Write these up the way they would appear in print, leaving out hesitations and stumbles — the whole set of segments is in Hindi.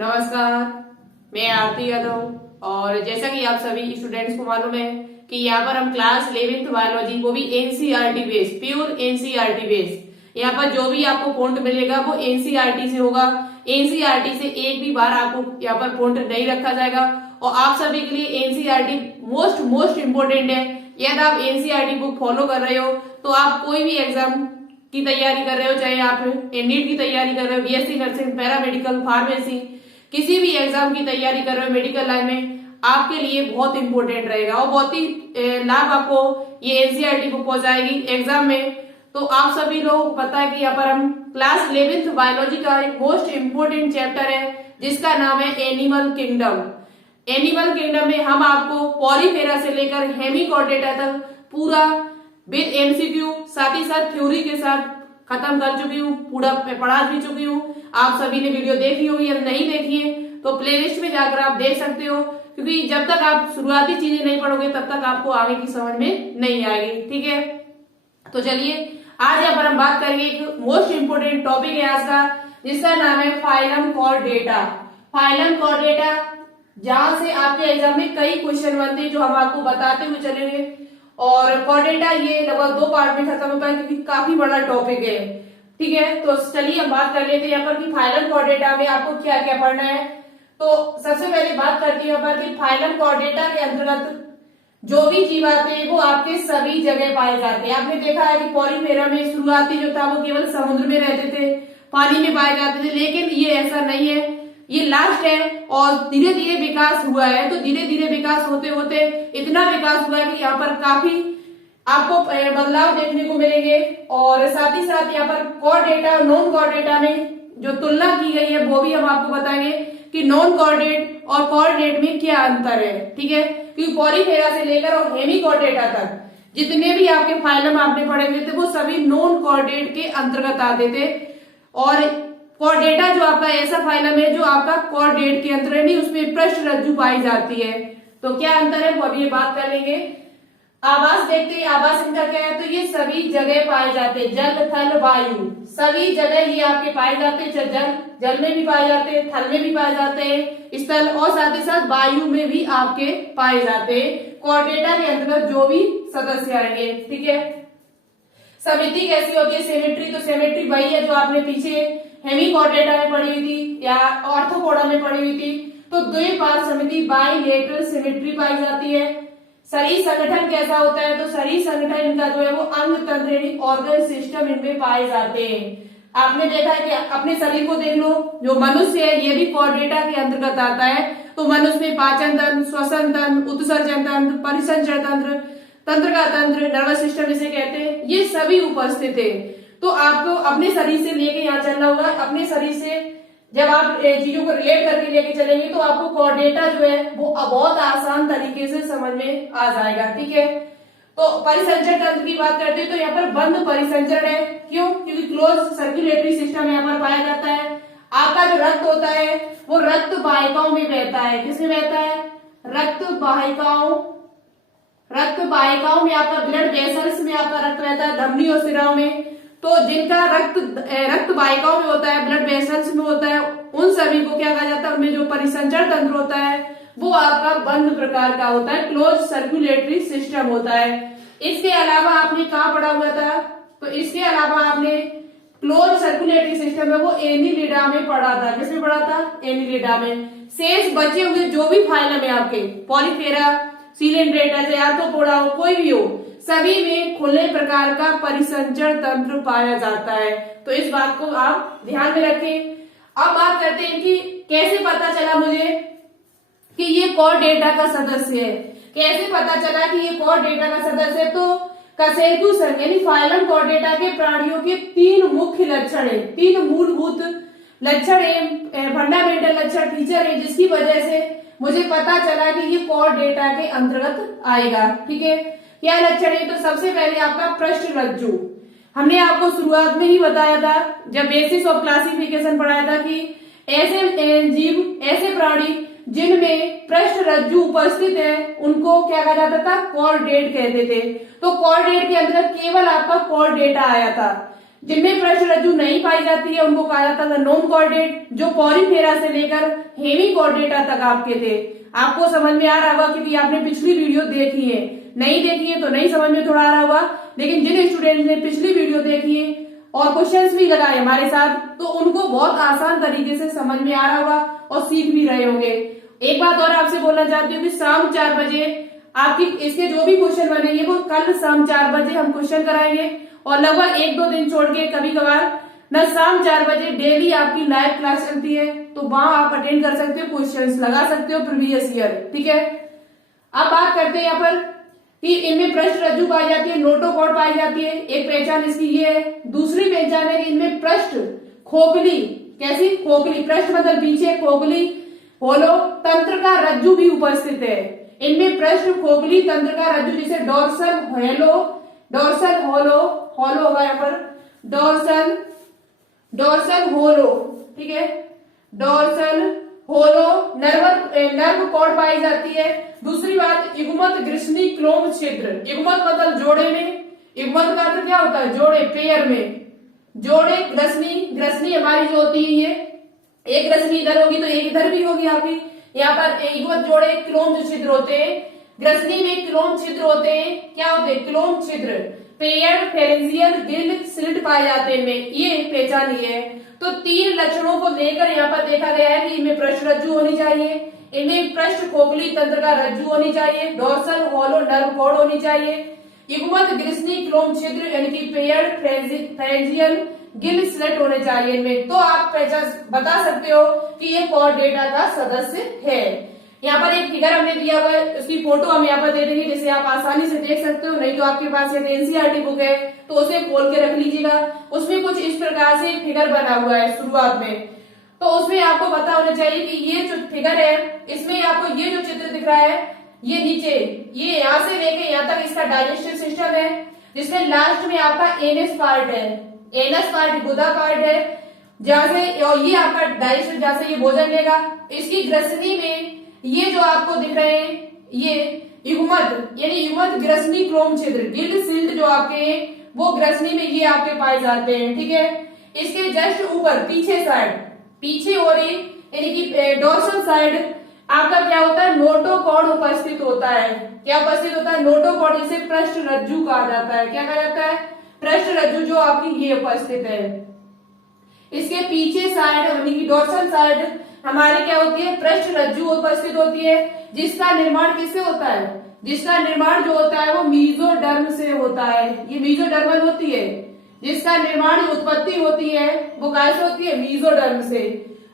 नमस्कार, मैं आरती यादव। और जैसा कि आप सभी स्टूडेंट्स को मालूम है कि यहाँ पर हम क्लास 11th बायोलॉजी वो भी NCERT base, pure NCERT base, यहाँ पर जो भी आपको पॉइंट मिलेगा वो एनसीईआरटी से होगा। एनसीईआरटी से एक भी बार आपको यहाँ पर पॉइंट नहीं रखा जाएगा और आप सभी के लिए एनसीईआरटी मोस्ट इम्पोर्टेंट है। यदि आप एनसीईआरटी बुक फॉलो कर रहे हो तो आप कोई भी एग्जाम की तैयारी कर रहे हो, चाहे आप नीट की तैयारी कर रहे हो, बीएससी नर्सिंग, पैरामेडिकल, फार्मेसी, किसी भी एग्जाम की तैयारी कर रहे हो मेडिकल लाइन में, आपके लिए बहुत इंपॉर्टेंट रहेगा और बहुत ही लाभ आपको ये एनसीईआरटी बुक पहुंचाएगी एग्जाम में। तो आप सभी लोग पता है कि यहाँ पर हम क्लास 11th बायोलॉजी का एक मोस्ट इम्पोर्टेंट चैप्टर है जिसका नाम है एनिमल किंगडम। एनिमल किंगडम में हम आपको पॉलीफेरा से लेकर हेमिकॉर्डेटा तक पूरा विद एमसीक्यू साथ ही साथ थ्योरी के साथ खत्म कर चुकी हूँ, पूरा पढ़ा भी चुकी हूँ। आप सभी ने वीडियो देखी होगी, या नहीं देखी है तो प्लेलिस्ट में जाकर आप देख सकते हो, क्योंकि जब तक आप शुरुआती चीजें नहीं पढ़ोगे तब तक आपको आगे की समझ में नहीं आएगी। ठीक है, तो चलिए आज यहाँ पर हम बात करेंगे एक मोस्ट इंपोर्टेंट टॉपिक है आज का, जिसका नाम है फाइलम कॉर्डेटा। फाइलम कॉर्डेटा, जहां से आपके एग्जाम में कई क्वेश्चन बनते हैं जो हम आपको बताते हुए चलेंगे। और कॉर्डेटा ये लगभग 2 पार्ट में खत्म होता है क्योंकि काफी बड़ा टॉपिक है। ठीक है, तो चलिए हम बात कर लेते हैं यहाँ पर कि फाइलम कॉर्डेटा में आपको क्या क्या पढ़ना है। तो सबसे पहले बात करती हूँ यहाँ पर कि फाइलम कॉर्डेटा के अंतर्गत जो भी जीव आते हैं वो आपके सभी जगह पाए जाते हैं। आपने देखा है कि पॉलीफेरा में शुरुआती जो था वो केवल समुद्र में रहते थे, पानी में पाए जाते थे, लेकिन ये ऐसा नहीं है, ये लास्ट है और धीरे धीरे विकास हुआ है। तो धीरे धीरे विकास होते होते इतना विकास हुआ है कि यहाँ पर काफी आपको बदलाव देखने को मिलेंगे। और साथ ही साथ यहाँ पर कॉर्डेटा और नॉन कॉर्डेटा में जो तुलना की गई है वो भी हम आपको बताएंगे कि नॉन कॉर्डेट और कॉर्डेट में क्या अंतर है। ठीक है, क्योंकि पॉलीफेरा से लेकर और हेमिकॉर्डेटा तक जितने भी आपके फाइलम आपने पढ़े हुए थे वो सभी नॉन कॉर्डेट के अंतर्गत आते थे। और कॉर्डेटा जो आपका ऐसा फाइलम है जो आपका कॉर्डेट के अंतर्गत नहीं, उसमें पृष्ठ रज्जु पाई जाती है। तो क्या अंतर है वो अभी बात कर लेंगे। आवास देखते हैं, आवास इनका क्या है, तो ये सभी जगह पाए जाते हैं, जल थल वायु सभी जगह ये आपके पाए जाते हैं। जल में भी पाए जाते हैं, थल में भी पाए जाते हैं, स्थल और साथ ही साथ वायु में भी आपके पाए जाते हैं कॉर्डेटा के अंतर्गत जो भी सदस्य आएंगे। ठीक है, समिति कैसी होती है, सिमेट्री, तो सिमेट्री वही है जो आपने पीछे हेमिकॉर्डेटा में पढ़ी हुई थी या ऑर्थोपोडा में पढ़ी हुई थी। तो द्विपार्श्व समिति, बाइलेटरल सिमेट्री पाई जाती है। शरीर संगठन कैसा होता है, तो शरीर संगठन इनका जो है वो अंग तंत्र यानी ऑर्गन सिस्टम इनमें पाए जाते हैं। आपने देखा है कि अपने शरीर को देख लो, जो मनुष्य है ये भी कॉर्डेटा के अंतर्गत आता है। तो मनुष्य में पाचन तंत्र, श्वसन तंत्र, उत्सर्जन तंत्र, परिसंचरण तंत्र, तंत्र का तंत्र, नर्वस सिस्टम इसे कहते हैं, ये सभी उपस्थित है। तो आपको अपने शरीर से लेके यहाँ चलना होगा। अपने शरीर से जब आप चीजों को रिलेट करके लेके चलेंगे तो आपको कॉर्डेटा जो है वो बहुत आसान तरीके से समझ में आ जाएगा। ठीक है, तो परिसंचरण तंत्र की बात करते हैं तो यहाँ पर बंद परिसंचरण है। क्यों? क्योंकि क्लोज सर्कुलेटरी सिस्टम यहाँ पर पाया जाता है। आपका जो रक्त होता है वो रक्त वाहिकाओं में बहता है। किसमें बहता है? रक्त वाहिकाओं में आपका ब्लड वेसल्स में आपका रक्त रहता है, धमनी और सिराओं में। तो जिनका रक्त वाहिकाओं में होता है, ब्लड वेसल्स में होता है, उन सभी को क्या कहा जाता है, उनमें जो परिसंचरण तंत्र होता है वो आपका बंद प्रकार का होता है, क्लोज सर्कुलेटरी सिस्टम होता है। इसके अलावा आपने कहाँ पढ़ा हुआ था, तो इसके अलावा आपने क्लोज सर्कुलेटरी सिस्टम है वो एनिलिडा में पढ़ा था। किसमें पढ़ा था? एनिलिडा में। शेष बचे हुए जो भी फाइलम है आपके पॉलीफेरा, सिलेंड्रेटा, आर्थ्रोपोडा हो, कोई भी हो, सभी में खुले प्रकार का परिसंचरण तंत्र पाया जाता है। तो इस बात को आप ध्यान में रखें। अब बात करते हैं कि कैसे पता चला मुझे कि ये कॉर्डेटा का सदस्य है। कैसे पता चला कि ये कॉर्डेटा का सदस्य है? तो कशेरुकी संघ यानी फाइलम कॉर्डेटा के प्राणियों के 3 मुख्य लक्षण है, 3 मूलभूत लक्षण है, फंडामेंटल लक्षण, फीचर है, जिसकी वजह से मुझे पता चला कि ये कॉर्डेटा के अंतर्गत आएगा। ठीक है, क्या लक्षण है? तो सबसे पहले आपका पृष्ठ रज्जु। हमने आपको शुरुआत में ही बताया था जब बेसिस ऑफ क्लासिफिकेशन पढ़ाया था कि ऐसे जीव, ऐसे प्राणी जिनमें पृष्ठ रज्जु उपस्थित है उनको क्या कहा जाता था? कॉर्डेट कहते थे। तो कॉर्डेट के अंदर केवल आपका कॉर्डेटा आया था। जिनमें पृष्ठ रज्जु नहीं पाई जाती है उनको कहा जाता था नॉन कॉर्डेट, जो पॉरीफेरा से लेकर हेमी कॉर्डेटा तक आपके थे। आपको समझ में आ रहा होगा क्योंकि आपने पिछली वीडियो देखी है, नहीं देखी है तो नहीं समझ में थोड़ा आ रहा होगा, लेकिन जिन स्टूडेंट ने पिछली वीडियो देखी है और क्वेश्चंस भी लगाए हमारे साथ तो उनको बहुत आसान तरीके से समझ में आ रहा होगा और सीख भी रहे होंगे। एक बात और आपसे बोलना चाहती हूँ कि शाम 4 बजे आपकी इसके जो भी क्वेश्चन बनेंगे वो कल शाम 4 बजे हम क्वेश्चन कराएंगे और लगभग 1-2 दिन छोड़ के कभी कभार न शाम 4 बजे डेली आपकी लाइव क्लास चलती है, तो वहां आप अटेंड कर सकते हो, क्वेश्चंस लगा सकते हो प्रीवियस ईयर। ठीक है, अब बात करते हैं यहाँ पर कि इनमें पृष्ठ रज्जु पाई जाती है, नोटोकॉर्ड पाई जाती है। एक पहचान इसकी ये है। दूसरी पहचान है कि इनमें पृष्ठ खोखली, कैसी खोखली, पृष्ठ मतलब पीछे, खोखली होलो तंत्र का रज्जु भी उपस्थित है। इनमें पृष्ठ खोखली तंत्र का रज्जु, जैसे डोर्सल हेलो, डोर्सल होलो, होलो होगा यहाँ पर डोर्सल, डोर्सल होलो, ठीक है, डोर्सल होलो नर्व कॉर्ड पाई जाती है। दूसरी बात युग्मत ग्रीष्मी क्लोम छिद्र, युग्मत मतलब जोड़े में, युग्मत का अर्थ क्या होता है, जोड़े, पेयर में जोड़े, ग्रसनी, ग्रसनी हमारी जो होती है ये एक ग्रसनी इधर होगी तो एक इधर भी होगी आपकी, यहाँ पर युग्मत जोड़े क्लोम जो छिद्र होते हैं, ग्रसनी में क्लोम छिद्र होते हैं, क्या होते हैं क्लोम छिद्र, पेयर फेरेंजियल गिल स्लिट पाए जाते हैं इनमें, ये पहचान ये है। तो 3 लक्षणों को लेकर यहाँ पर देखा गया है कि इनमें पृष्ठ रज्जु होनी चाहिए, इनमें पृष्ठ खोखली तंत्र का रज्जु होनी चाहिए, डोर्सल होलो नर्व कॉर्ड होनी चाहिए, युग्मत ग्रीष्मी क्लोम छिद्र यानी कि पेयर फेरेंजियल गिल स्लिट होने चाहिए इनमें। तो आप पहचान बता सकते हो कि ये कॉर्डेटा का सदस्य है। यहाँ पर एक फिगर हमने दिया हुआ है, उसकी फोटो हम यहाँ पर दे देंगे जिसे आप आसानी से देख सकते हो, नहीं तो आपके पास यदि एनसीईआरटी बुक है तो उसे खोल के रख लीजिएगा। उसमें कुछ इस प्रकार से एक फिगर बना हुआ है शुरुआत में, तो उसमें आपको पता होना चाहिए कि ये जो फिगर है इसमें आपको ये जो चित्र दिख रहा है ये नीचे, ये यहाँ से लेके यहाँ तक इसका डाइजेस्टिव सिस्टम है, जिसमें लास्ट में आपका एनएस पार्ट है, एनएस पार्ट गुदा पार्ट है, जहां से और ये आपका डाइजेस्टिव जहां से ये भोजन लेगा। इसकी ग्रसनी में ये जो आपको दिख रहे हैं ये युग्मत यानी युग्मत ग्रसनी क्लोम छिद्र गिल्ड सिल्ड जो आपके हैं वो ग्रसनी में ये आपके पाए जाते हैं। ठीक है, इसके जस्ट ऊपर पीछे साइड, पीछे हो रही यानी कि डोर्सल साइड आपका क्या होता है नोटोकॉर्ड उपस्थित होता है। क्या उपस्थित होता है नोटोकॉर्ड, जिसे पृष्ठ रज्जु कहा जाता है। क्या कहा जाता है पृष्ठ रज्जु जो आपकी ये उपस्थित है। इसके पीछे साइड यानी कि डोर्सल साइड हमारे क्या होती है पृष्ठ रज्जु उपस्थित होती है, जिसका निर्माण किससे होता है, जिसका निर्माण जो होता है वो मीजोडर्म से होता है। ये मीजोडर्मल होती है, जिसका निर्माण उत्पत्ति होती है वो कैसे होती है मीजोडर्म से।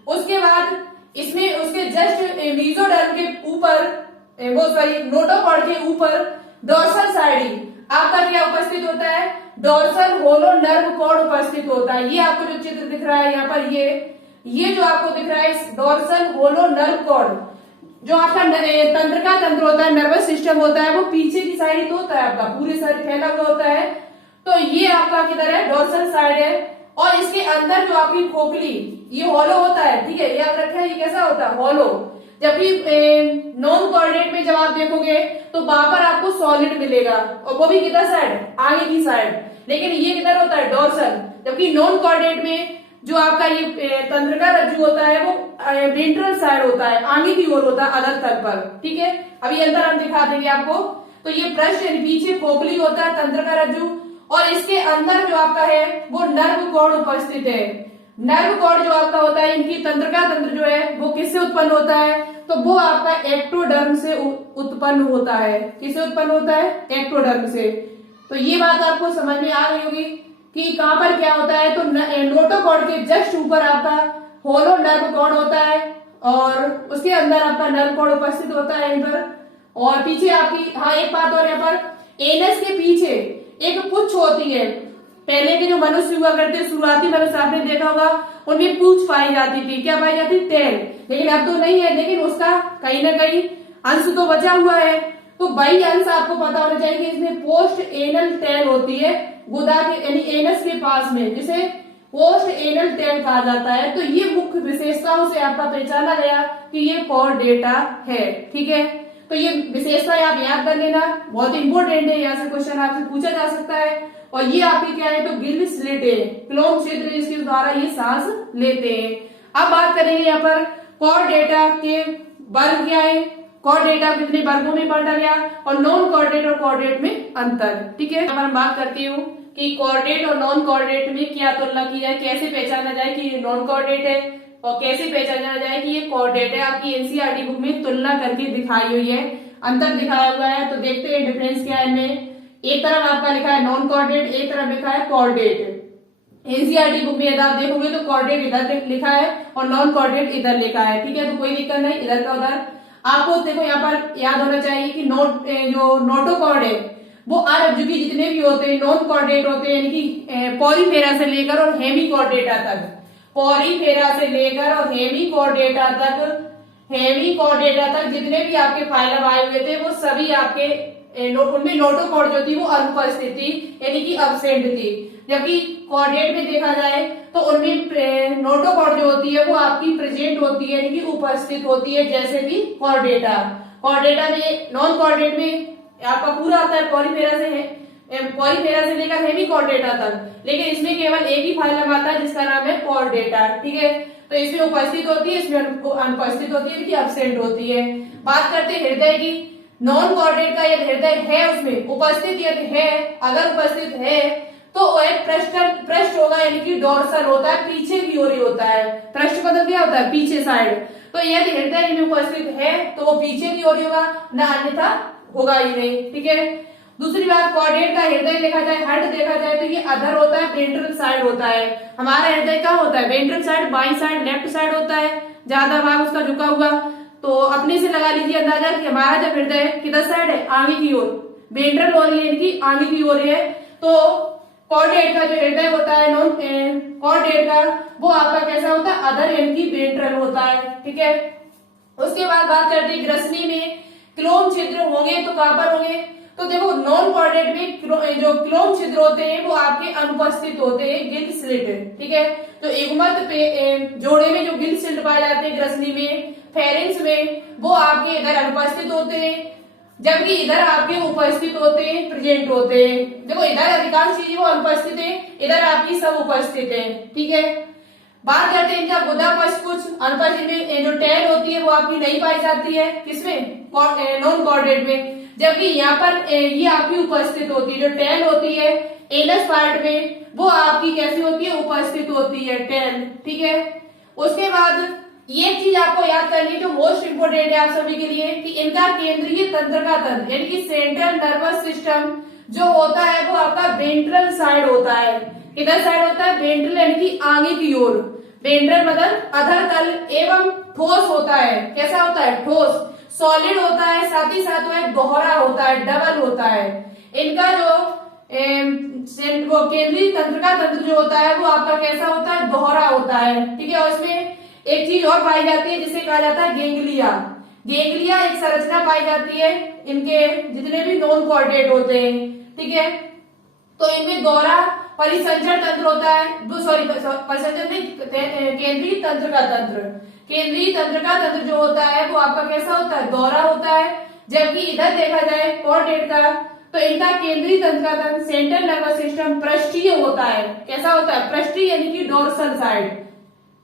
उसके बाद इसमें उसके जस्ट मीजोडर्म के ऊपर वो सॉरी नोटोकॉर्ड के ऊपर डोर्सल साइड आपका क्या उपस्थित होता है डोर्सल होलो नर्व कॉर्ड उपस्थित होता है। ये आपको जो चित्र दिख रहा है यहाँ पर ये जो आपको दिख रहा है डोर्सल होलो नर्व कॉर्ड जो आपका तंत्र का तंत्र होता है, नर्वस सिस्टम होता है, वो पीछे की साइड तो होता है आपका पूरे साइड फैला हुआ होता है। तो ये आपका किधर है डोर्सल साइड है, और इसके अंदर जो आपकी खोखली ये हॉलो होता है। ठीक है, याद रखा है ये कैसा होता है हॉलो। जबकि नॉन कोऑर्डिनेट में जब आप देखोगे तो वहां पर आपको सॉलिड मिलेगा, और वो भी किधर साइड आगे की साइड, लेकिन ये किधर होता है डोर्सल। जबकि नॉन कोऑर्डिनेट में जो आपका ये तंत्र का रज्जु होता है वो वेंट्रल साइड होता है, आगे की ओर होता है अलग तल पर। ठीक है, अभी अंदर हम दिखा देंगे आपको। तो ये पृष्ठ पीछे खोखली होता है तंत्र का रज्जु, और इसके अंदर जो आपका है वो नर्व कॉर्ड उपस्थित है। नर्व कॉर्ड जो आपका होता है इनकी तंत्र का तंत्र जो है वो किससे उत्पन्न होता है, तो वो आपका एक्टोडर्म से उत्पन्न होता है। किससे उत्पन्न होता है एक्टोडर्म से। तो ये बात आपको समझ में आ रही होगी कि कहां पर क्या होता है। तो नोटोकॉर्ड के जस्ट ऊपर आपका होलो नर्व कॉर्ड होता है, और उसके अंदर आपका नर्व कॉर्ड उपस्थित होता है यहीं पर, और पीछे आपकी हाँ एक बात और यहाँ पर एनस के पीछे एक पुच्छ होती है। पहले के जो मनुष्य हुआ करते शुरुआती मनुष्य आपने देखा होगा उनमें पूंछ पाई जाती थी। क्या पाई जाती टेल, लेकिन अब तो नहीं है, लेकिन उसका कहीं ना कहीं अंश तो बचा हुआ है। तो वही अंश आपको पता होना चाहिए कि इसमें पोस्ट एनल टेल होती है गुदा के यानी एनस के पास में, जिसे पोस्ट एनल टेल कहा जाता है। तो ये मुख्य विशेषताओं से आपका पहचाना गया कि ये कॉर्डेटा है। ठीक है, तो ये विशेषताएं आप याद कर लेना, बहुत इंपॉर्टेंट है, यहाँ से क्वेश्चन आपसे पूछा जा सकता है। और ये आपके क्या है, तो गिल्ड स्लिट है, क्लोम छिद्र, इसके द्वारा ये सांस लेते हैं। अब बात करेंगे यहाँ पर कॉर्डेटा के वर्ग क्या है, कॉर्डेटा कितने वर्गों में बांटा गया, और नॉन कॉर्डेट और कॉर्डेट में अंतर। ठीक है, अब हम बात करती हूँ कि कॉर्डेट और नॉन कॉर्डेट में क्या तुलना की जाए, कैसे पहचाना जाए कि ये नॉन कॉर्डेट है और कैसे पहचाना जाए कि ये कॉर्डेट है। आपकी एनसीईआरटी बुक में तुलना करके दिखाई हुई है, अंतर दिखाया हुआ है। तो देखते हैं डिफरेंस क्या है इनमें। एक तरफ आपका लिखा है नॉन कॉर्डेट, एक तरफ लिखा है कॉर्डेट। एनसीईआरटी बुक में यदि आप देखोगे तो कॉर्डेट इधर लिखा है और नॉन कॉर्डेट इधर लिखा है। ठीक है, तो कोई दिक्कत नहीं, इधर का उधर। आपको देखो यहाँ पर याद होना चाहिए कि जो नोटोकॉर्ड है वो आरएफजी की जितने भी होते हैं नॉन कॉर्डेट होते हैं, यानी कि पॉलीफेरा से लेकर और हेमीकॉर्डेटा तक, पॉलीफेरा से लेकर और हेमीकॉर्डेटा तक जितने भी आपके फाइलम आए हुए थे वो सभी आपके उनमें नोटोकॉर्ड जो थी वो अनुपस्थित थी, यानी कि अब्सेंट थी। जबकि कॉर्डेट में देखा जाए तो उनमें नोटोकॉर्ड जो होती है वो आपकी प्रेजेंट होती है, यानी कि उपस्थित होती है, जैसे कि कॉर्डेटा में, नॉन कॉर्डेट में आपका पूरा आता है पॉलीफेरा से लेकर हेमीकॉर्डेटा तक, लेकिन इसमें केवल एक ही फाइलम आता है जिसका नाम है कॉर्डेटा। ठीक है, तो इसमें उपस्थित होती है, इसमें अनुपस्थित होती है, कि अब्सेंट होती है। बात करते हैं हृदय की। नॉन कॉर्डेट का यदि हृदय है उसमें उपस्थित यदि है, अगर उपस्थित है तो वह पृष्ठ होगा, यानी कि डोर्सल होता है, पीछे की ओर होता है। पृष्ठ मतलब क्या होता है, पीछे साइड। तो यदि हृदय में उपस्थित है तो वो पीछे की ओर होगा, न अन्यथा होगा ही नहीं। ठीक है, दूसरी बात, कॉर्डेट का हृदय देखा जाए, हार्ट देखा जाए तो ये अधर होता है, वेंट्रल साइड होता है। हमारा हृदय कहाँ होता है, ventral side, by side, left side होता है, ज्यादा भाग उसका झुका हुआ। तो अपने से लगा लीजिए अंदाजा कि हमारा जब हृदय किधर साइड है, आगे की ओर, वेंट्रल ओरिएंट की आगे की ओर है। तो कॉर्डेट का जो हृदय होता है, नॉन कॉर्डेट का, वो आपका कैसा होता है, अधर यानी कि वेंट्रल होता है। ठीक है, उसके बाद बात करते हैं ग्रसनी में क्लोम छिद्र होंगे तो कहां पर होंगे, तो देखो नॉन कॉर्डेट में जो क्लोम छिद्र होते हैं वो आपके अनुपस्थित होते हैं, गिल्ड स्लिट। ठीक है, तो युग्मक जोड़े में जो गिल्ड स्लिट पाए जाते हैं ग्रसनी में, फेरेंस में, वो आपके इधर अनुपस्थित होते हैं, जबकि इधर आपके उपस्थित होते हैं, प्रेजेंट होते हैं। देखो इधर अधिकांश चीजें वो अनुपस्थित है, इधर आपकी सब उपस्थित है। ठीक है, बात करते हैं इनका गुदा पक्ष कुछ अनुपस्थित में, जो टेल होती है वो आपकी नहीं पाई जाती है, किसमें, नॉन कॉर्डेट में, जबकि यहाँ पर ये आपकी उपस्थित होती है। जो टेल होती है एनस पार्ट में वो आपकी कैसी होती है, उपस्थित होती है, टेल। ठीक है, उसके बाद ये चीज आपको याद करनी है जो मोस्ट इंपोर्टेंट है आप सभी के लिए, कि इनका केंद्रीय तंत्र का तंत्र, यानी कि सेंट्रल नर्वस सिस्टम जो होता है वो आपका वेंट्रल साइड होता है। किधर साइड होता है, वेंट्रल यानी कि आगे की ओर। वेंट्रल मतलब अधर तल एवं ठोस होता है। कैसा होता है, ठोस, सॉलिड होता है, साथ ही साथ वह दोहरा होता है, डबल होता है। इनका जो वो केंद्रीय तंत्र का तंत्र जो होता है वो आपका कैसा होता है, दोहरा होता है। ठीक है, और इसमें एक चीज और पाई जाती है जिसे कहा जाता है गेंगलिया। गेंगलिया एक संरचना पाई जाती है इनके जितने भी नॉन कॉर्डेट होते हैं। ठीक है, तो इनमें दोहरा परिसंचरण तंत्र होता है, परिसंचरण नहीं, केंद्रीय तंत्र का तंत्र। केंद्रीय तंत्र का तंत्र जो होता है वो आपका कैसा होता है, दोहरा होता है। जबकि इधर देखा जाए कॉर्डेट का, तो इनका केंद्रीय तंत्र का तंत्र, सेंट्रल नर्वस सिस्टम, पृष्ठीय होता है। कैसा होता है, पृष्ठीय यानी कि डोर्सल साइड।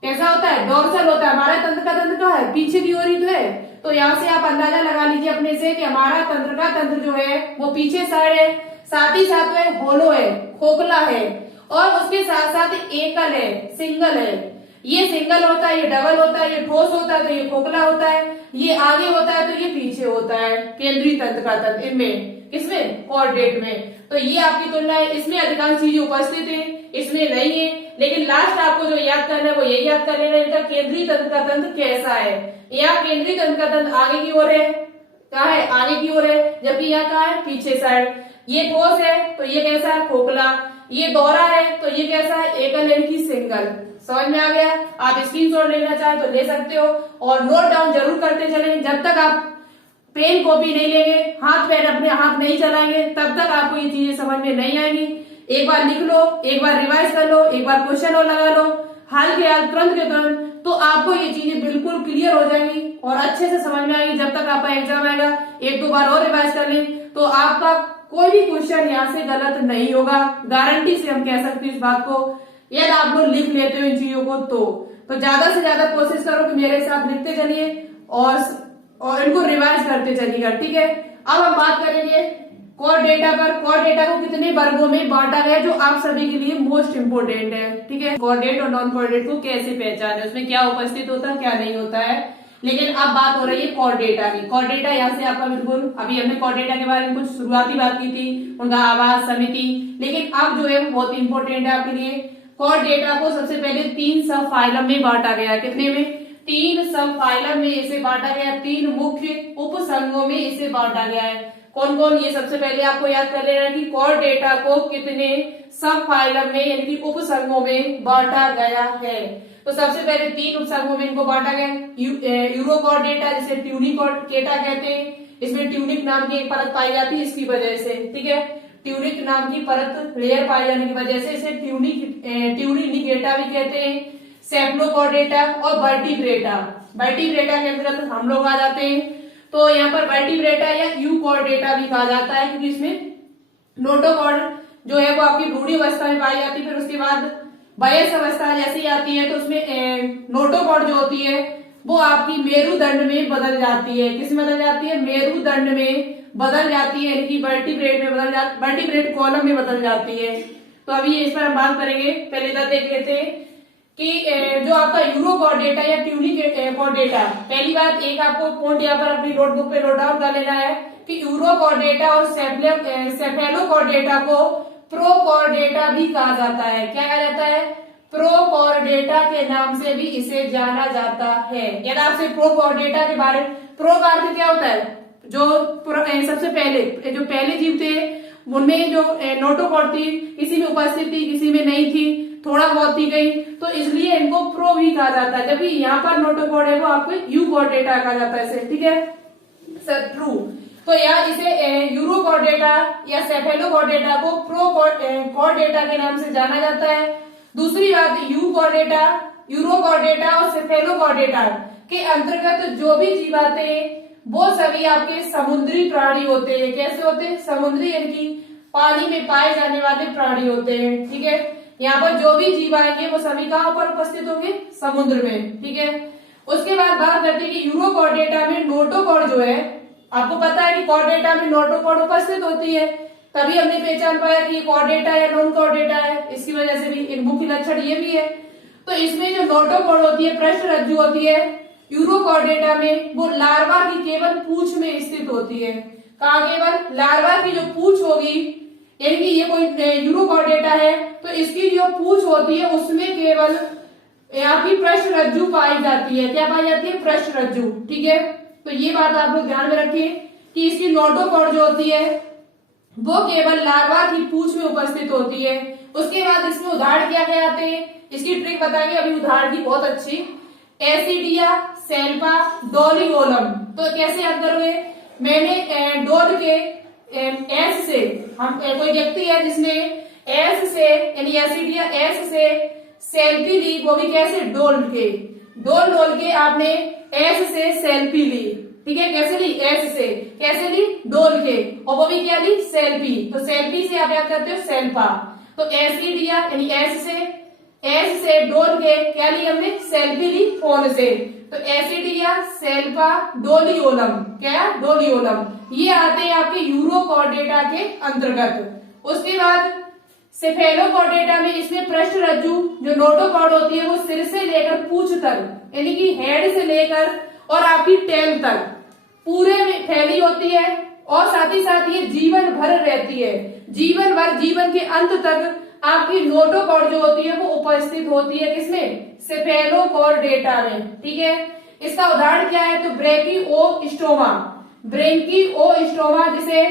कैसा होता है, डोर्सल होता है। हमारा तंत्र का तंत्र कहाँ है, पीछे की ओर ही तो है। तो यहाँ से आप अंदाजा लगा लीजिए अपने से कि हमारा तंत्र का तंत्र जो है वो पीछे साइड है, साथ ही साथ वह होलो है, खोखला है, और उसके साथ साथ एकल है, सिंगल है। ये सिंगल होता है, ये डबल होता है, ये ठोस होता है तो ये खोखला होता है, ये आगे होता है तो ये पीछे होता है। केंद्रीय तंत्र का तंत्र इनमें, किसमें, कॉर्डेट में। तो ये आपकी तुलना है, इसमें अधिकांश चीजें उपस्थित है, इसमें नहीं है। लेकिन लास्ट आपको जो याद करना है वो यही याद कर लेना, इनका केंद्रीय तंत्र का तंत्र कैसा है। यहाँ केंद्रीय तंत्र का तंत्र आगे की ओर है, कहा है, आगे की ओर है, जबकि यहाँ कहा है, पीछे साइड। ये ठोस है तो ये कैसा है, खोखला। ये दोहरा है तो ये कैसा है, एकल यानी कि सिंगल। समझ में आ गया। आप स्क्रीनशॉट लेना चाहे तो ले सकते हो, और नोट डाउन जरूर करते चलें। जब तक आप पेन कॉपी नहीं लेंगे, हाथ पैर अपने हाथ नहीं चलाएंगे, तब तक आपको ये चीजें समझ में नहीं आएंगी। एक बार लिख लो, एक बार रिवाइज कर लो, एक बार क्वेश्चन और लगा लो, हाल के हाल तुरंत के तुरंत तो आपको ये चीजें बिल्कुल क्लियर हो जाएंगी और अच्छे से समझ में आएंगी। जब तक आपका एग्जाम आएगा एक दो बार और रिवाइज कर लें तो आपका कोई भी क्वेश्चन यहाँ से गलत नहीं होगा, गारंटी से हम कह सकते हैं इस बात को, यदि आप लोग लिख लेते हो इन चीजों को। तो ज्यादा से ज्यादा कोशिश करो कि मेरे साथ लिखते चलिए और इनको रिवाइज करते चलिएगा, ठीक है। अब हम बात करेंगे कोर डेटा पर। कोर डेटा को कितने वर्गों में बांटा गया जो आप सभी के लिए मोस्ट इंपोर्टेंट है, ठीक है। कोऑर्डिनेट और नॉन कोऑर्डिनेट को कैसे पहचाने, उसमें क्या उपस्थित होता है क्या नहीं होता है। लेकिन अब बात हो रही है कोर डेटा की। कोर डेटा यहाँ से आपका बिल्कुल, अभी हमने कोर डेटा के बारे में कुछ शुरुआती बात की थी, उनका आवास, समिति, लेकिन अब जो है वो बहुत इंपॉर्टेंट है आपके लिए। कोर डेटा को सबसे पहले 3 सब फाइलम में बांटा गया। कितने में? 3 सब फाइलम में इसे बांटा गया, 3 मुख्य उपसंघों में इसे बांटा गया है। कौन कौन? ये सबसे पहले आपको याद कर लेना कि कोर डेटा को कितने सब फाइलम में यानी कि उपसंघों में बांटा गया है। तो सबसे पहले 3 उपसंघों में इनको बांटा गया। यूरो कोर डेटा, जिसे ट्यूनिक डेटा कहते हैं, इसमें ट्यूनिक नाम की एक परत पाई जाती है इसकी वजह से, ठीक है। ट्यूनिक नाम की परत लेयर पाई जाने की वजह से इसे ट्यूनिक डेटा भी कहते हैं। सेफलोकॉर्डेटा और वर्टिब्रेटा। वर्टिब्रेटा के अंतर्गत हम लोग आ जाते हैं, तो यहाँ पर वर्टिब्रेटा या यूकॉर्डेटा भी कहा जाता है, क्योंकि इसमें नोटोकॉर्ड जो है वो आपकी भ्रूण अवस्था में पाई जाती है। फिर उसके बाद वयस्क अवस्था जैसी आती है तो उसमें नोटोकॉर्ड जो होती है वो आपकी मेरुदंड में बदल जाती है। किसमें बदल जाती है? मेरुदंड में बदल जाती है, यानी कि वर्टिब्रेट में वर्टिब्रेट कॉलम में बदल जाती है। तो अभी इस पर हम बात करेंगे। पहले इधर देख लेते हैं कि जो आपका यूरो कोर डेटा या ट्यूनिक कोर डेटा, पहली बात एक आपको पॉइंट यहाँ पर अपनी नोटबुक पे नोट डाउन कर लेना है कि यूरो कोर डेटा और सेफेलो कोर डेटा को प्रो कोर डेटा भी कहा जाता है। क्या कहा जाता है? प्रो कोर डेटा के नाम से भी इसे जाना जाता है। यदि आपसे प्रो कोर डेटा के बारे में, प्रो का अर्थ क्या होता है? जो सबसे पहले जो पहले जीव थे उनमें जो नोटोकॉर्ड थी, किसी में उपस्थित थी किसी में नहीं थी, थोड़ा बहुत थी गई, तो इसलिए इनको प्रो भी कहा जाता है। जबकि यहाँ पर नोटोकॉर्ड है वो आपको यू कोर डेटा कहा जाता है इसे, ठीक है सर, ट्रू। तो यहाँ इसे यूरो कोर डेटा या सेफेलो कोर डेटा को प्रो कोर डेटा के नाम से जाना जाता है। दूसरी बात, you core data, euro core data और सेफेलो कोर डेटा के अंतर्गत जो भी जीव आते हैं वो सभी आपके समुद्री प्राणी होते हैं। कैसे होते हैं? समुद्री, यानी कि पानी में पाए जाने वाले प्राणी होते हैं, ठीक है। यहाँ पर जो भी जीव आएंगे वो सभी कहाँ पर उपस्थित होंगे? समुद्र में, ठीक है। उसके बाद बात करते हैं कि यूरो कोर डेटा में नोटोकॉर्ड जो है, आपको पता है कि कोर डेटा में नोटोकॉर्ड उपस्थित होती है, तभी हमने पहचान पाया कि ये कोर डेटा या नॉन कोर डेटा है। इसकी वजह से भी एक मुख्य लक्षण ये भी है। तो इसमें जो नोटोकॉर्ड होती है, पृष्ठ रज्जु होती है, यूरो कोर डेटा में वो लार्वा की केवल पूंछ में स्थित होती है। कहा? केवल लार्वा की जो पूंछ होगी, यानी कि ये कोई यूरो कोर डेटा है तो इसकी जो पूंछ होती है उसमें केवल आपकी पृष्ठ रज्जु पाई जाती है। क्या पाई जाती है? पृष्ठ रज्जु, ठीक है। तो ये बात आप लोग ध्यान में रखिए कि इसकी नोटोकॉर्ड जो होती है वो केवल लार्वा की पूंछ में उपस्थित होती है। उसके बाद इसमें उदाहरण क्या क्या आते हैं, इसकी ट्रिक बताएंगे अभी उदाहरण की बहुत अच्छी। एसिडिया, सेल्पा, डोलिगोलम। तो कैसे याद करोगे? मैंने डोल के एस से, हम कोई व्यक्ति है जिसने एस से यानी एसिडिया एस से सेल्फी ली, वो भी कैसे? डोल के आपने एस से सेल्फी ली, ठीक है। कैसे ली? एस से। कैसे ली? डोल के, और वो भी क्या ली? सेल्फी। तो सेल्फी से आप याद करते हो सेल्फा। तो एसिडिया यानी एस से डोल के क्या ली हमने? सेल्फी ली फोन से। तो एसिडिया, सेल्फा, डोलियोलम, क्या? डोलियोलम, ये आते हैं आपके यूरो कोर डेटा के अंतर्गत। उसके बाद सेफेलो कोर डेटा में इसमें पृष्ठ रज्जु जो नोटोकॉर्ड होती है वो सिर से लेकर पूंछ तक, यानी कि हेड से लेकर और आपकी टेल तक पूरे में फैली होती है, और साथ ही साथ ये जीवन भर रहती है। जीवन भर, जीवन के अंत तक आपकी नोटोकॉर्ड जो होती है वो उपस्थित होती है। किसमें? सेफेलो कोर डेटा में, ठीक है। इसका उदाहरण क्या है? तो ब्रेकियोस्टोमा, जिसे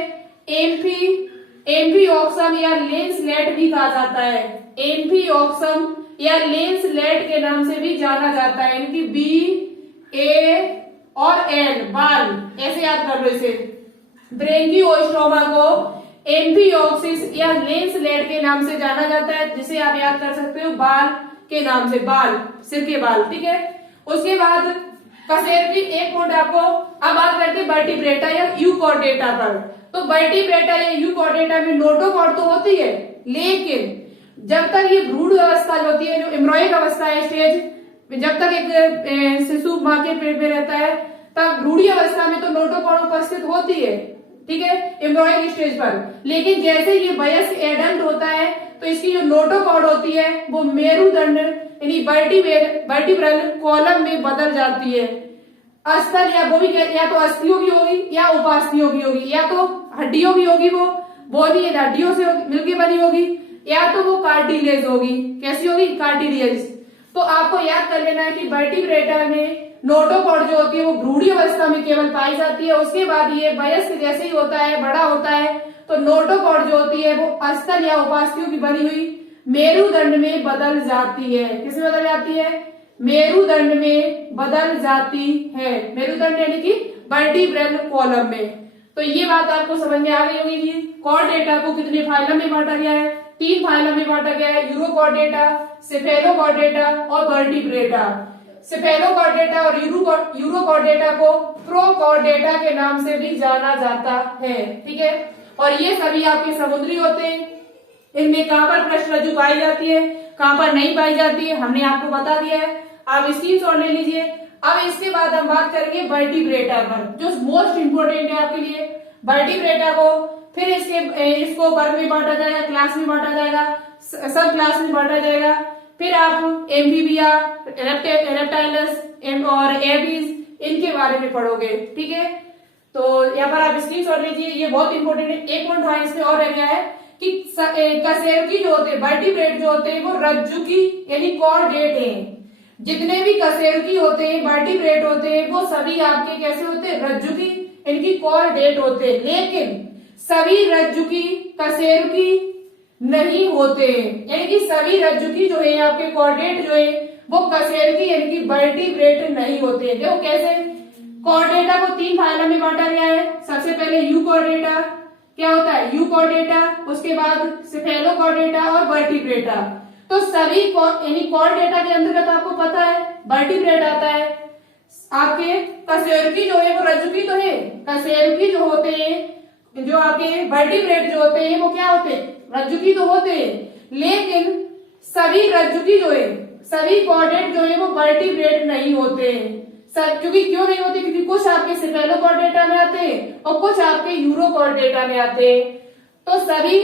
एम्फीऑक्सम या लेंसलेट भी कहा जाता है। एम्फीऑक्सम या लेंसलेट के नाम से भी जाना जाता है, इनकी BA और L, बाल, ऐसे याद कर लो इसे। ब्रेकियोस्टोमा को एम्फीऑक्सिस या लेंसलेट के नाम से जाना जाता है, जिसे आप याद कर सकते हो बाल के नाम से, बाल, सिर के बाल, ठीक है। उसके बाद कशेरुकी एक पॉइंट आपको। अब बात करते हैं वर्टिब्रेटा या यूकॉर्डेटा पर। तो वर्टिब्रेटा या यूकॉर्डेटा में नोटोकॉर्ड तो होती है, लेकिन जब तक ये भ्रूण अवस्था जो होती है, जो एम्ब्रॉयिक अवस्था है स्टेज, जब तक एक शिशु माँ के पेट में रहता है तब भ्रूणीय अवस्था में तो नोटोकॉर्ड उपस्थित होती है, ठीक है, एम्ब्रॉयिक स्टेज पर। लेकिन जैसे ये वयस्क एडल्ट होता है तो इसकी जो नोटोकॉर्ड होती है वो मेरुदंड यानी वर्टिब्रल कॉलम में बदल जाती है। अस्तर या वो भी या तो अस्थियों की होगी या उपास्थियों की होगी, या तो हड्डियों की होगी, वो बॉडी हड्डियों से मिलकर बनी होगी, या तो वो कार्टिलेज होगी। कैसी होगी? कार्टिलेज। तो आपको याद कर लेना है कि वर्टिब्रेटा में नोटोकॉर्ड जो होती है वो भ्रूणीय अवस्था में केवल पाई जाती है। उसके बाद ये वयस्क जैसे ही होता है, बड़ा होता है, तो नोटोकॉर्ड जो होती है वो अस्तर या उपास्थियों की बनी हुई मेरुदंड में बदल जाती है। किसमें बदल जाती है? मेरुदंड में बदल जाती है। मेरुदंड यानी कि वर्टिब्रल कॉलम में। तो ये बात आपको समझ में आ गई होगी कि कॉर्डेटा को कितने फाइलम में बांटा गया है। 3 फाइलम में बांटा गया है, यूरोकॉर्डेटा, सेफेलोकॉर्डेटा और वर्टिब्रेटा। सेफेलोकॉर्डेटा और यूरोकॉर्डेटा को प्रोकॉर्डेटा के नाम से भी जाना जाता है, ठीक है। और ये सभी आपके समुद्री होते हैं। इनमें कहां पर पृष्ठरज्जु पाई जाती है, कहां पर नहीं पाई जाती है, हमने आपको बता दिया है, आप स्क्रीनशॉट ले लीजिए। अब इसके बाद हम बात करेंगे वर्टिब्रेटा पर, जो मोस्ट इंपोर्टेंट है आपके लिए। वर्टिब्रेटा को फिर इसको वर्ग में बांटा जाएगा, क्लास में बांटा जाएगा, सब क्लास में बांटा जाएगा। फिर आप एम्फीबिया, रेप्टाइलस और एबीज इनके बारे में पढ़ोगे, ठीक है। तो यहाँ पर आप स्क्रीनशॉट लीजिए, ये बहुत इंपॉर्टेंट है। एक पॉइंट हाँ इसमें और रह गया है कि कशेरुकी जो होते हैं, वर्टिब्रेट जो होते हैं वो रज्जुकी यानी कॉर्डेट हैं। जितने भी कशेरुकी होते हैं, वर्टिब्रेट होते हैं, वो सभी आपके कैसे होते हैं? रज्जुकी यानी कॉर्डेट होते हैं। लेकिन सभी रज्जुकी कशेरुकी नहीं होते, यानी कि सभी रज्जुकी जो है आपके कॉर्डेट जो है वो कशेरुकी यानी कि वर्टिब्रेट नहीं होते। देखो कैसे, कॉर्डेटा को 3 फाइलम में बांटा गया है। सबसे पहले यूकॉर्डेटा, क्या होता है? यूकॉर्डेटा, उसके बाद सेफेलोकॉर्डेटा और वर्टिब्रेटा। तो सभी यानी कॉर्डेटा के अंतर्गत आपको पता है वर्टिब्रेट आता है। आपके कशेरुकी जो है वो रज्जुकी तो है, कशेरुकी जो होते हैं, जो आपके वर्टिब्रेट जो होते हैं वो क्या होते हैं? रज्जुकी तो होते हैं। लेकिन सभी रज्जुकी जो है, सभी कॉर्डेट जो है वो वर्टिब्रेट नहीं होते हैं। क्योंकि क्यों नहीं होते? क्योंकि कुछ आपके सेफेलोकॉर्डेटा में आते हैं और कुछ आपके यूरोकॉर्डेटा में आते हैं। तो सभी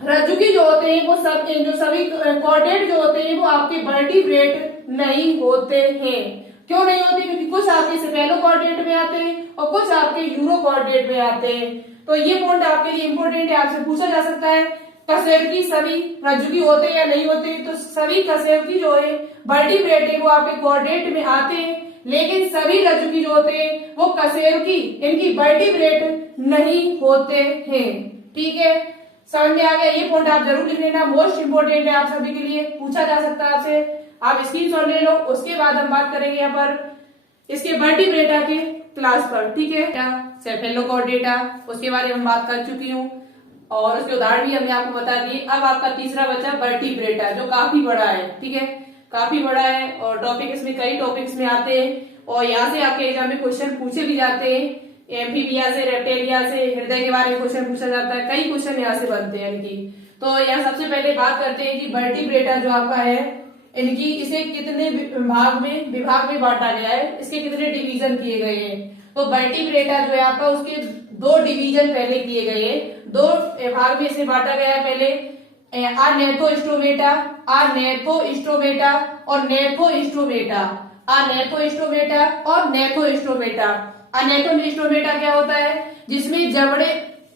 रज्जुकी जो होते हैं वो जो सभी कॉर्डेट जो होते हैं वो आपके वर्टिब्रेट नहीं होते हैं। क्यों नहीं होते? क्योंकि कुछ आपके सेफेलोकॉर्डेट में आते हैं और कुछ आपके यूरोकॉर्डेट में आते हैं। तो ये पॉइंट आपके लिए इंपॉर्टेंट है, आपसे पूछा जा सकता है कशेरुकी सभी रज्जुकी होते हैं या नहीं होते। तो सभी कशेरुकी जो है वर्टिब्रेट है वो आपके कॉर्डेट में आते हैं, लेकिन सभी रज्जुकी जो होते हैं वो कशेरुकी इनकी वर्टिब्रेट नहीं होते हैं, ठीक है। समझ में आ गया? ये पॉइंट आप जरूर लिख लेना, मोस्ट इंपोर्टेंट है, आप सभी के लिए पूछा जा सकता है आपसे, आप स्क्रीनशॉट ले लो। उसके बाद हम बात करेंगे यहाँ पर इसके वर्टिब्रेटा के क्लास पर, ठीक है। क्या सेफेलोकॉर्डेटा, उसके बारे में हम बात कर चुकी हूँ और उसके उदाहरण भी हमने आपको बता दिए। अब आपका तीसरा बचा वर्टिब्रेटा, जो काफी बड़ा है, ठीक है, काफी बड़ा है और टॉपिक इसमें कई टॉपिक्स में आते हैं और यहाँ से आपके एग्जाम में क्वेश्चन पूछे भी जाते हैं। एम्फीबिया से, रेप्टेलिया से, हृदय के बारे में क्वेश्चन पूछा जाता है, कई क्वेश्चन यहाँ से बनते हैं इनकी। तो यहाँ सबसे पहले बात करते हैं कि वर्टिब्रेटा जो आपका है इनकी, इसे कितने विभाग में बांटा गया है, इसके कितने डिवीजन किए गए हैं। तो वर्टिब्रेटा जो है आपका उसके 2 डिवीजन पहले किए गए हैं, 2 भाग में इसे बांटा गया है। पहले आर्नेथोस्टोमेटा, आर्नेथोस्टोमेटा और नेथोस्टोमेटा, आर्नेथोस्टोमेटा और नेथोस्टोमेटा। अनेथोस्टोमेटा क्या होता है? जिसमें जबड़े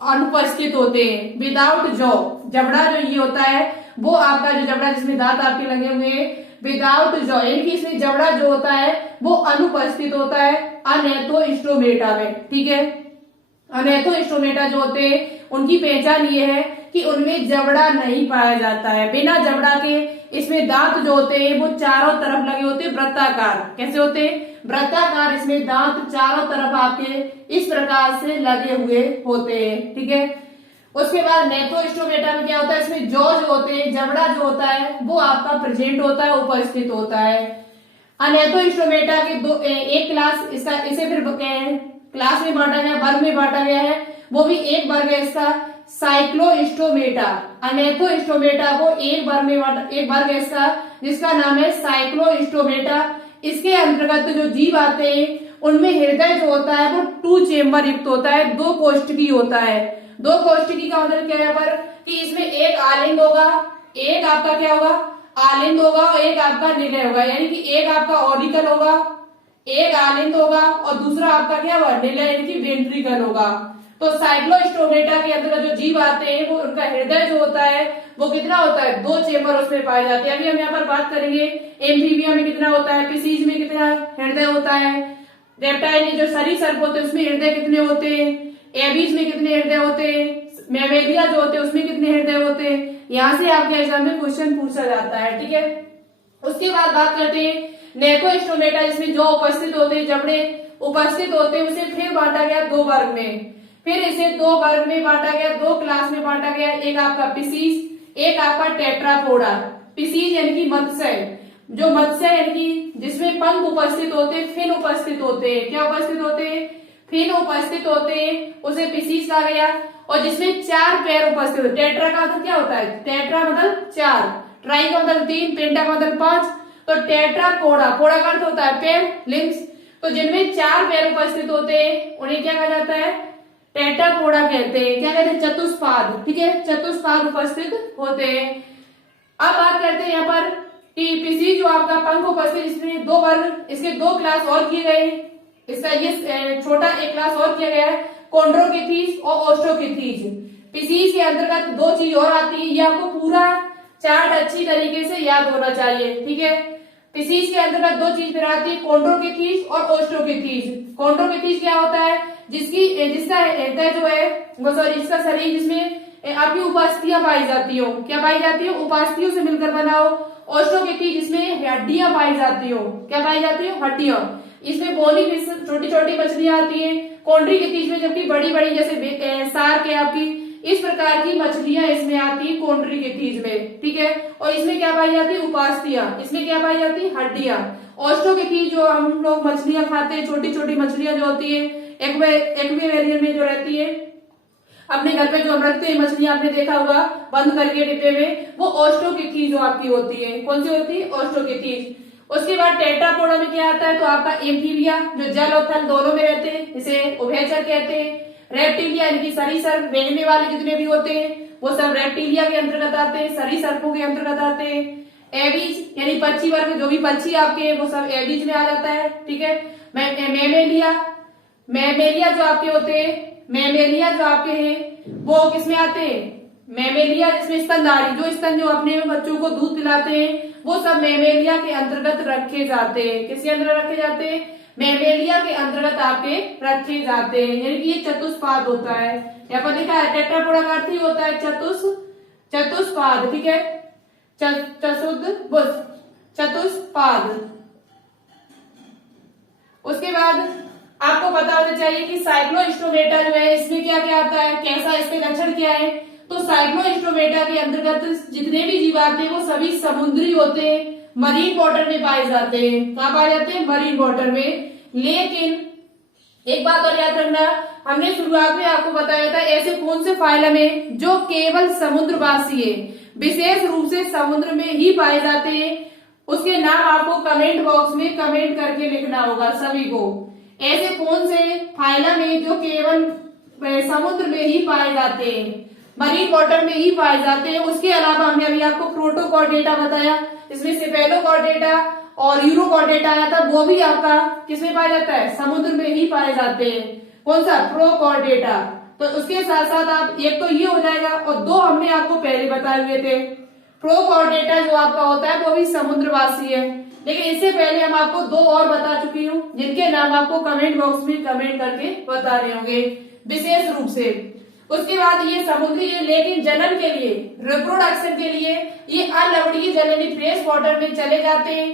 अनुपस्थित होते हैं, विदाउट जॉ। जबड़ा जो ये होता है वो आपका जो जबड़ा जिसमें दांत आपके लगे हुए हैं, विदाउट जॉ, यानी कि इसमें जबड़ा जो होता है वो अनुपस्थित होता है अनेथोस्टोमेटा में, ठीक है। अनेथोस्टोमेटा जो होते हैं उनकी पहचान ये है कि उनमें जबड़ा नहीं पाया जाता है। बिना जबड़ा के इसमें दांत जो होते हैं वो चारों तरफ लगे होते हैं, वृत्ताकार। कैसे होते हैं? वृत्ताकार। इसमें दांत चारों तरफ आपके इस प्रकार से लगे हुए होते हैं, ठीक है। उसके बाद नेथोस्टोमेटा में क्या होता है? इसमें जॉ जो होते हैं, जबड़ा जो होता है वो आपका प्रेजेंट होता है, उपस्थित होता है। अनैथोस्टोमेटा के दो एक क्लास इसका, इसे फिर क्लास में बांटा गया, वर्ग में बांटा गया है, वो भी एक वर्ग है इसका साइक्लोस्टोमेटा। अनैथोस्टोमेटा को एक वर्ग में बांटा, एक वर्ग है इसका जिसका नाम है साइक्लोस्टोमेटा। इसके अंतर्गत जो जीव आते हैं उनमें हृदय जो होता है वो 2 चेम्बर युक्त होता है, 2 कोष्ठकी होता है। 2 कोष्ठकी का मतलब क्या है यहाँ पर कि इसमें एक आलिंद होगा, एक आपका क्या होगा आलिंद होगा और एक आपका निलय होगा, यानी कि एक आपका ऑरिकल होगा, एक आलिंद होगा और दूसरा आपका क्या होगा निलय यानी कि वेंट्रिकल होगा। तो साइक्लोस्टोमेटा के अंदर जो जीव आते हैं वो उनका हृदय जो होता है वो कितना होता है 2 चेम्बर उसमें पाए जाते हैं। अभी हम यहाँ पर बात करेंगे एम्फीबिया में कितना होता है, पिसीज में कितना हृदय होता है, रेप्टाइल जो सरीसृप होते हैं उसमें हृदय कितने होते हैं, एबीज में कितने हृदय होते हैं, मैमेलिया जो होते हैं उसमें कितने हृदय होते हैं। यहाँ से आपके एग्जाम में क्वेश्चन पूछा जाता है, ठीक है। उसके बाद बात करते हैं नेकोस्टोमेटा, जिसमें जो उपस्थित होते हैं जबड़े उपस्थित होते हैं, उसे फिर बांटा गया 2 वर्ग में, फिर इसे 2 वर्ग में बांटा गया, 2 क्लास में बांटा गया, एक आपका पिसीज, एक आपका टेट्रापोडा। पिसीज यानी कि मत्स्य, जो मत्स्य यानी कि जिसमें पंख उपस्थित होते हैं, फिन उपस्थित होते हैं, क्या उपस्थित होते हैं फिन उपस्थित होते हैं, उसे पिसीज कहा गया। और जिसमें 4 पैर उपस्थित होते, टेट्रा का मतलब क्या होता है, टेट्रा मतलब 4, ट्राई का मतलब 3, पेंटा का मतलब 5, तो टेट्रापोडा, पोडा का अर्थ होता है पैर, लिम्स, तो जिनमें 4 पैर उपस्थित होते हैं उन्हें क्या कहा जाता है टेट्रापोडा कहते हैं, क्या कहते हैं चतुष्पाद, ठीक है, चतुष्पाद उपस्थित होते हैं। अब बात करते हैं यहाँ पर कि पिसीज जो आपका पंख उपस्थित, इसमें 2 वर्ग, इसके 2 क्लास और किए गए, इसका ये छोटा एक क्लास और किया गया है कॉन्ड्रोकेथीज और ओस्ट्रोकेथीज। पिसीज के अंतर्गत 2 चीज और आती है, ये आपको पूरा चार्ट अच्छी तरीके से याद होना चाहिए, ठीक है। पिसीज के अंतर्गत 2 चीज फिर आती है कॉन्ड्रोकेथीज और ओस्ट्रोकेथीज। कॉन्ड्रोकेथीज क्या होता है, जिसका हृदय जो है वो सॉरी इसका शरीर जिसमें आपकी उपास्थियां पाई जाती हो, क्या पाई जाती हो उपास्थियों से मिलकर बना हो। ओस्ट्रोकेथीज जिसमें हड्डियां पाई जाती हो, क्या पाई जाती हो हड्डियां, इसमें बोनी फिश छोटी छोटी मछलियां आती है। कॉन्ड्रिकेथीज में जबकि बड़ी बड़ी जैसे शार्क है आपकी, इस प्रकार की मछलियां इसमें आती है कॉन्ड्रिकेथीज में, ठीक है। और इसमें क्या पाई जाती है उपास्थियां, इसमें क्या पाई जाती है हड्डियां। ओस्ट्रोकेथीज जो हम लोग मछलियां खाते हैं, छोटी छोटी मछलियां जो होती है एक्वेरियम में जो रहती है, अपने घर पे जो हम रखते हैं मछलियां, आपने देखा होगा बंद करके डिब्बे में, वो ओस्ट्रोकेथीज जो आपकी होती है, कौन सी होती है ओस्ट्रोकेथीज। उसके बाद टेट्रापोडा में क्या आता है, तो आपका एम्फीबिया जो जल और थल दोनों में रहते हैं, इसे उभयचर कहते हैं। रेप्टिलिया यानी कि सरीसृप, रेंगने वाले जितने भी होते हैं वो सब रेप्टिलिया के अंतर्गत आते हैं, सरीसृपों के अंतर्गत आते हैं। एबीज यानी पक्षी वर्ग, जो भी पक्षी आपके वो सब एबीज में आ जाता है, ठीक है। मैमेलिया जो आपके होते हैं, मैमेलिया जो आपके हैं वो किसमें आते हैं, मैमेलिया जिसमें स्तनधारी, जो स्तन जो अपने बच्चों को दूध पिलाते हैं, वो सब मैमेलिया के अंतर्गत रखे जाते हैं। किसके अंतर्गत रखे जाते हैं, मैमेलिया के अंतर्गत आपके रखे जाते हैं, यानी कि ये चतुष्पाद होता है। यहाँ पर लिखा है टेट्रापोडा का अर्थ ही होता है चतुष्पाद, ठीक है, चतुष्पाद। उसके बाद आपको पता होना चाहिए कि साइक्लोस्टोमेटा जो है इसमें क्या क्या आता है, कैसा इसके लक्षण क्या है। तो साइक्लोस्टोमेटा के अंतर्गत जितने भी जीव आते हैं वो सभी समुद्री होते हैं, मरीन वाटर में पाए जाते हैं। कहाँ पाए जाते हैं, मरीन वाटर में। लेकिन एक बात और याद रखना, हमने शुरुआत में आपको बताया था ऐसे कौन से फाइलम है जो केवल समुद्रवासी है, विशेष रूप से समुद्र में ही पाए जाते हैं। उसके नाम आपको कमेंट बॉक्स में कमेंट करके लिखना होगा सभी को। ऐसे कौन से फाइलम है जो केवल समुद्र में ही पाए जाते हैं, मरीन वाटर में ही पाए जाते हैं। उसके अलावा हमने अभी आपको प्रोटोकॉर्डेटा बताया, इसमें सेफेलोकॉर्डेटा और यूरोकॉर्डेटा आया था, वो भी आपका किसमें पाया जाता है, समुद्र में ही पाए जाते हैं। कौन सा, प्रोकॉर्डेटा। तो उसके साथ साथ आप एक तो ये हो जाएगा और 2 हमने आपको पहले बताए हुए थे। प्रोकॉर्डेटा जो आपका होता है वो भी समुद्रवासी है, लेकिन इससे पहले हम आपको 2 और बता चुकी हूँ जिनके नाम आपको कमेंट बॉक्स में कमेंट करके बता रहे होंगे विशेष रूप से। उसके बाद ये समुद्री है, लेकिन जनन के लिए, रिप्रोडक्शन के लिए ये अलवड़ीय जल यानी फ्रेश वाटर में चले जाते हैं।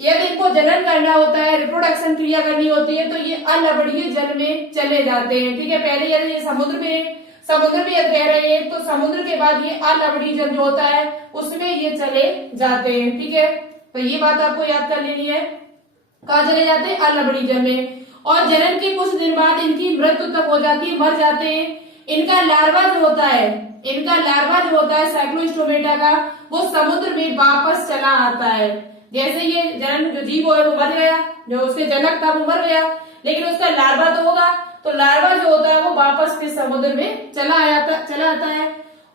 यदि इनको जनन करना होता है, रिप्रोडक्शन क्रिया करनी होती है, तो ये अलवड़ीय जल में चले जाते हैं, ठीक है। पहले यदि ये समुद्र में रह रहे हैं तो समुद्र के बाद ये अलवड़ीय जल जो होता है उसमें ये चले जाते हैं, ठीक है। तो ये बात आपको याद कर लेनी है। कहा चले जाते हैं अलबड़ीजम में, और जनन के कुछ दिन बाद इनकी मृत्यु तक हो जाती है, मर जाते हैं। इनका लार्वा जो होता है, साइक्लोस्टोमेटा का, वो समुद्र में वापस चला आता है। जैसे ये जनन जो जीव है वो मर गया, जो उसके जनक था वो मर गया, लेकिन उसका लार्वा तो होगा, तो लार्वा जो होता है वो वापस फिर समुद्र में चला आता है।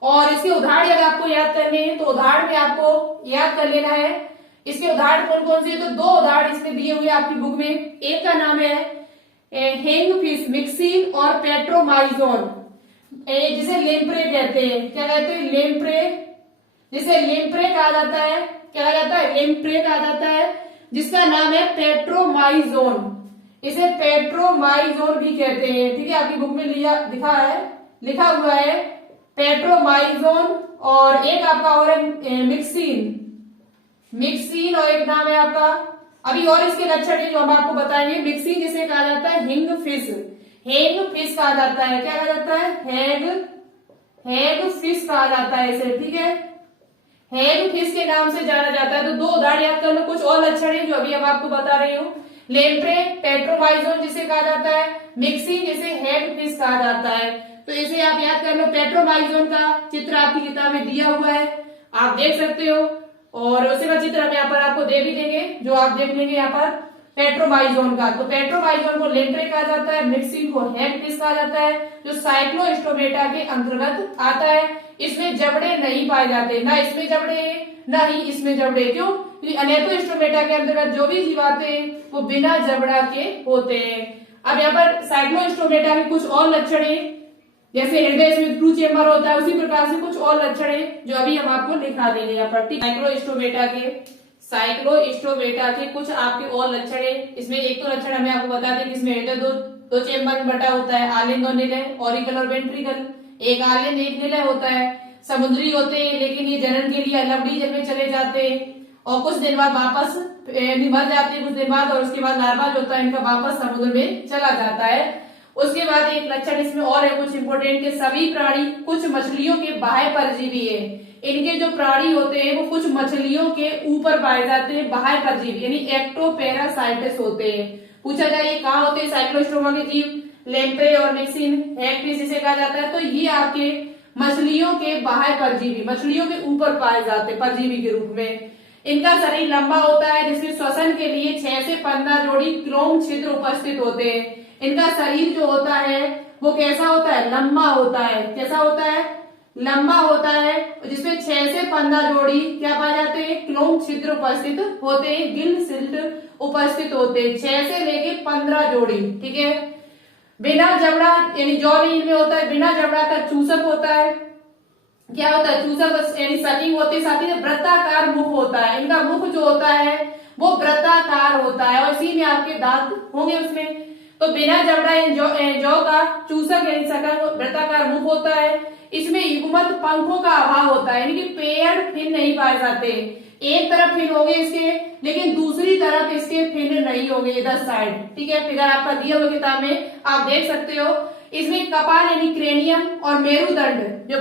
और इसके उदाहरण अगर आपको याद करने हैं तो उदाहरण में आपको याद कर लेना है। इसके उदाहरण कौन कौन से, तो 2 उदाहरण इसमें दिए हुए आपकी बुक में। एक का नाम है हेंगफिश, मिक्सिन और पेट्रोमाइजोन, जिसे लेम्प्रे कहते हैं। क्या कहते हैं? लेम्प्रे, जिसे लेम्प्रे कहा जाता है। क्या कहा जाता है? लेम्प्रे कहा जाता है, जिसका नाम है पेट्रोमाइजोन। इसे पेट्रोमाइजोन भी कहते हैं। ठीक है, आपकी बुक में लिखा हुआ है पेट्रोमाइजोन। और एक आपका और है मिक्सिन और एक नाम है आपका, अभी और इसके लक्षण है जो हम आपको बताएंगे। मिक्सिन जिसे कहा जाता है हिंगफिश कहा जाता है। क्या कहा जाता है? हैगफिश कहा जाता है इसे। ठीक है, हैगफिश के नाम से जाना जाता है। तो 2 उदाहरण याद कर लो। कुछ और लक्षण है जो अभी हम आपको बता रही हूँ। लेम्प्रे, पेट्रोमाइजोन जिसे कहा जाता है, मिक्सिन जिसे हैगफिश कहा जाता है। तो इसे आप याद कर लो। पेट्रोमाइजोन का चित्र आपकी किताब में दिया हुआ है, आप देख सकते हो, और उसी का चित्र हम यहाँ पर आपको दे भी देंगे, जो आप देख लेंगे यहाँ पर पेट्रोमाइजोन का। तो पेट्रोमाइजोन को लेम्प्रे कहा जाता है, मिक्सिन को हैगफिश कहा जाता है, जो साइक्लोस्टोमेटा के अंतर्गत आता है। इसमें जबड़े नहीं पाए जाते, ना इसमें जबड़े ना ही इसमें जबड़े। क्यों? क्योंकि अनेटोस्टोमेटा के अंतर्गत जो भी जीव आते हैं वो बिना जबड़ा के होते हैं। अब यहाँ पर साइक्लोस्टोमेटा के कुछ और लक्षण है, जैसे हृदय में 2 चेम्बर होता है, उसी प्रकार से कुछ और लक्षण है जो अभी हम आपको दिखा देंगे यहाँ पर। साइक्लोस्टोमेटा के कुछ आपके और लक्षण है। इसमें एक तो लक्षण हमें आपको बता दें कि इसमें हृदय दो चेम्बर में बटा होता है, आलिंद और निलय, ऑरिकल और वेंट्रिकल। एक आलिंद एक निलय होता है, समुद्री होते हैं, लेकिन ये जनन के लिए अलबड़ीजम में चले जाते हैं और कुछ दिन बाद वापस मर जाते हैं कुछ दिन बाद, और उसके बाद लार्वा जो होता है इनका वापस समुद्र में चला जाता है। उसके बाद एक लक्षण इसमें और है कुछ इंपोर्टेंट, के सभी प्राणी कुछ मछलियों के बाह्य परजीवी है। इनके जो प्राणी होते हैं वो कुछ मछलियों के ऊपर पाए जाते हैं, बाह्य परजीवी यानी एक्टोपैरासाइटिस होते हैं। पूछा जाए ये कहाँ होते हैं साइक्लोस्टोमा के जीव? लेम्प्रे और मिक्सिन, हैगफिश इसे कहा जाता है। तो ये आपके मछलियों के बाह्य परजीवी, मछलियों के ऊपर पाए जाते हैं परजीवी के रूप में। इनका शरीर लंबा होता है, जिसमें श्वसन के लिए 6 से 15 जोड़ी क्लोम छिद्र उपस्थित होते हैं। इनका शरीर जो होता है वो कैसा होता है? लंबा होता है। कैसा होता है? लंबा होता है, जिसमें 6 से 15 जोड़ी क्या पाए जाते हैं? क्लोम छिद्र उपस्थित होते हैं, गिल सिल्ट उपस्थित होते हैं, 6 से लेके 15 जोड़ी। ठीक है, बिना जबड़ा यानी जॉ नहीं इनमें होता है, बिना जबड़ा का चूसक होता है। क्या होता है? चूसक यानी सकिंग होती है, साथ ही वृत्ताकार मुख होता है। इनका मुख जो होता है वो वृत्ताकार होता है, और इसी में आपके दांत होंगे उसमें। तो बिना जबड़ा जौ का चूसक यानी सकंग वृत्ताकार मुख होता है। इसमें युग्मत पंखों का अभाव होता है, यानी कि पेड़ फिन नहीं पाए जाते। एक तरफ फिन होंगे इसके, लेकिन दूसरी तरफ इसके फिन नहीं होंगे इधर साइड। ठीक है, फिगर आपका दिया हुआ किताब में आप देख सकते हो। इसमें कपाल यानी क्रेनियम और मेरुदंड जो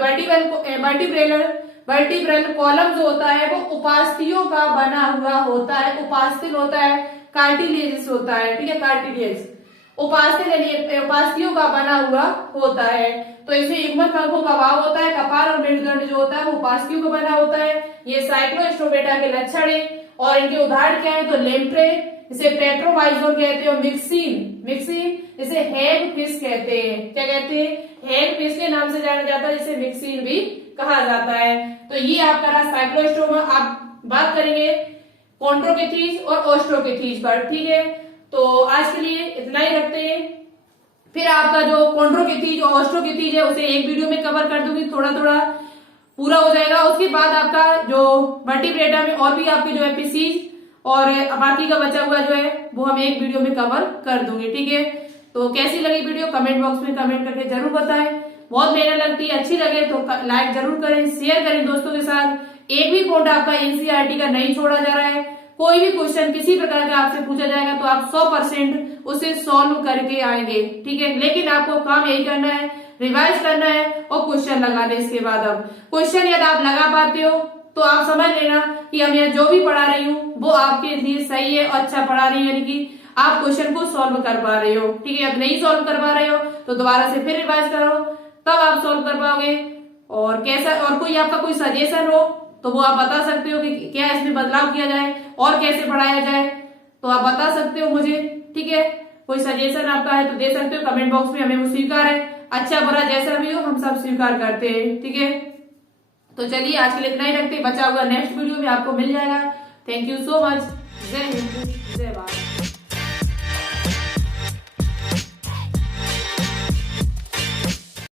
वर्टिब्रल कॉलम जो होता है वो उपास्थियों का बना हुआ होता है। उपास्थिल होता है, कार्टिलेजिस होता है। ठीक है, कार्टिलेज उपास्थिल यानी उपास्थियों का बना हुआ होता है। तो इसमें युग्मक पंखों का अभाव होता है। कपाल और मेरुदंड जो होता है वो उपास्थियों का बना होता है। ये साइक्लोस्टोमेटा के लक्षण है, और इनके उदाहरण क्या है? तो लेम्प्रे इसे पेट्रोमाइजोन कहते हैं, और मिक्सिन इसे हैगफिश कहते हैं। क्या कहते हैं? हैगफिश के नाम से जाना जाता है, जिसे मिक्सिन भी कहा जाता है। तो ये आपका रहा साइक्लोस्टोमा। आप बात करेंगे कॉन्ड्रोकेथीज और ऑस्ट्रोकेथीज पर। ठीक है, तो आज के लिए इतना ही रखते हैं। फिर आपका जो कॉन्ड्रोकेथीज और ऑस्ट्रोकेथीज है उसे एक वीडियो में कवर कर दूंगी, थोड़ा थोड़ा पूरा हो जाएगा। उसके बाद आपका जो वर्टिब्रेटा में और भी आपके जो एपिसीज और बाकी का बचा हुआ जो है वो हम एक वीडियो में कवर कर दूंगे। ठीक है, तो कैसी लगी वीडियो कमेंट बॉक्स में कमेंट करके जरूर बताएं। बहुत मेहनत लगती है, अच्छी लगे तो लाइक जरूर करें, शेयर करें दोस्तों के साथ। एक भी पॉइंट आपका एनसीईआरटी का नहीं छोड़ा जा रहा है। कोई भी क्वेश्चन किसी प्रकार का आपसे पूछा जाएगा तो आप 100% उसे सॉल्व करके आएंगे। ठीक है, लेकिन आपको काम यही करना है, रिवाइज करना है और क्वेश्चन लगाने। इसके बाद अब क्वेश्चन यदि आप लगा पाते हो तो आप समझ लेना कि हम यहाँ जो भी पढ़ा रही हूँ वो आपके लिए सही है और अच्छा पढ़ा रही हूँ, यानी कि आप क्वेश्चन को सॉल्व कर पा रहे हो। ठीक है, अब नहीं सॉल्व कर पा रहे हो तो दोबारा से फिर रिवाइज करो, तब आप सॉल्व कर पाओगे। और कैसा, और कोई आपका कोई सजेशन हो तो वो आप बता सकते हो कि क्या इसमें बदलाव किया जाए और कैसे पढ़ाया जाए, तो आप बता सकते हो मुझे। ठीक है, कोई सजेशन आपका है तो दे सकते हो कमेंट बॉक्स में, हमें वो स्वीकार है। अच्छा बुरा जैसा भी हो हम सब स्वीकार करते हैं। ठीक है, तो चलिए आज के लिए इतना ही रखते हैं, बचा हुआ नेक्स्ट वीडियो में आपको मिल जाएगा। Thank you so much. जय हिंद, जय भारत।